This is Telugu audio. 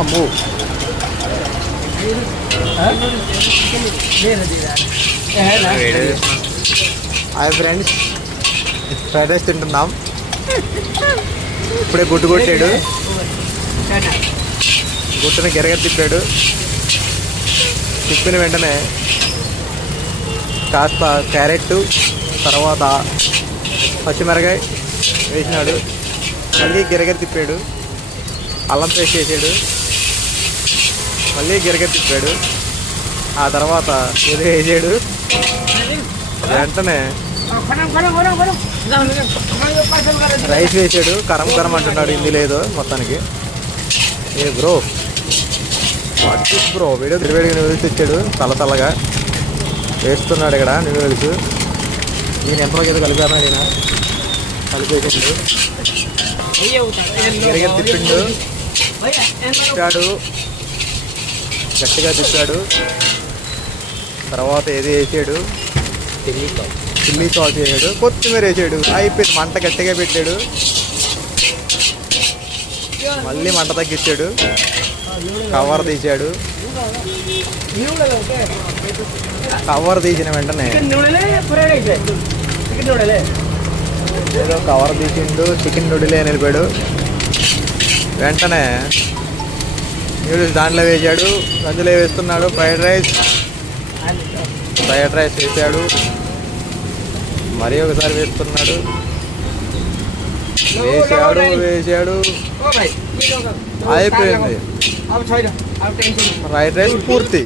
అమ్ము హాయ్ ఫ్రెండ్స్, ఫ్రైడ్ రైస్ తింటున్నాం. ఇప్పుడే గుడ్డు కొట్టాడు, గుట్టుని గిరగర తిప్పాడు. తిప్పిన వెంటనే కాస్త క్యారెట్, తర్వాత పచ్చిమిరకాయ వేసినాడు. మళ్ళీ గిరగర తిప్పాడు, అల్లం పేస్ట్ వేసాడు, మళ్ళీ గిరగర తిప్పాడు. ఆ తర్వాత ఏదో వేసాడు. వెంటనే రైస్ వేసాడు. కరం కరం అంటున్నాడు, హిందీ లేదు మొత్తానికి. ఏ bro, what is bro? Video వేడిగా నూడిల్స్ తెచ్చాడు, చల్లగా వేస్తున్నాడు ఇక్కడ నూడిల్స్. ఈయన ఎంతో ఏదో కలిపాను, ఈయన కలిపేసాడు. గిరగర తిప్పిండు, తిప్పాడు, గట్టిగా తిప్పాడు. తర్వాత ఏది వేసాడు, చిల్లీ సాస్ వేసాడు, కొత్తిమీర వేసాడు. అయిపోయింది. మంట గట్టిగా పెట్టాడు, మళ్ళీ మంట తగ్గించాడు, కవర్ తీసాడు. కవర్ తీసిన వెంటనే ఏదో కవర్ తీసిండు, చికెన్ నూడిలే అని వెళ్ళిపోయాడు. వెంటనే నూడిల్స్ దాంట్లో వేసాడు, అందులో వేస్తున్నాడు. ఫ్రైడ్ రైస్ వేసాడు, మరి ఒకసారి వేస్తున్నాడు. వేసాడు అయిపోయింది. ఫ్రైడ్ రైస్ పూర్తి.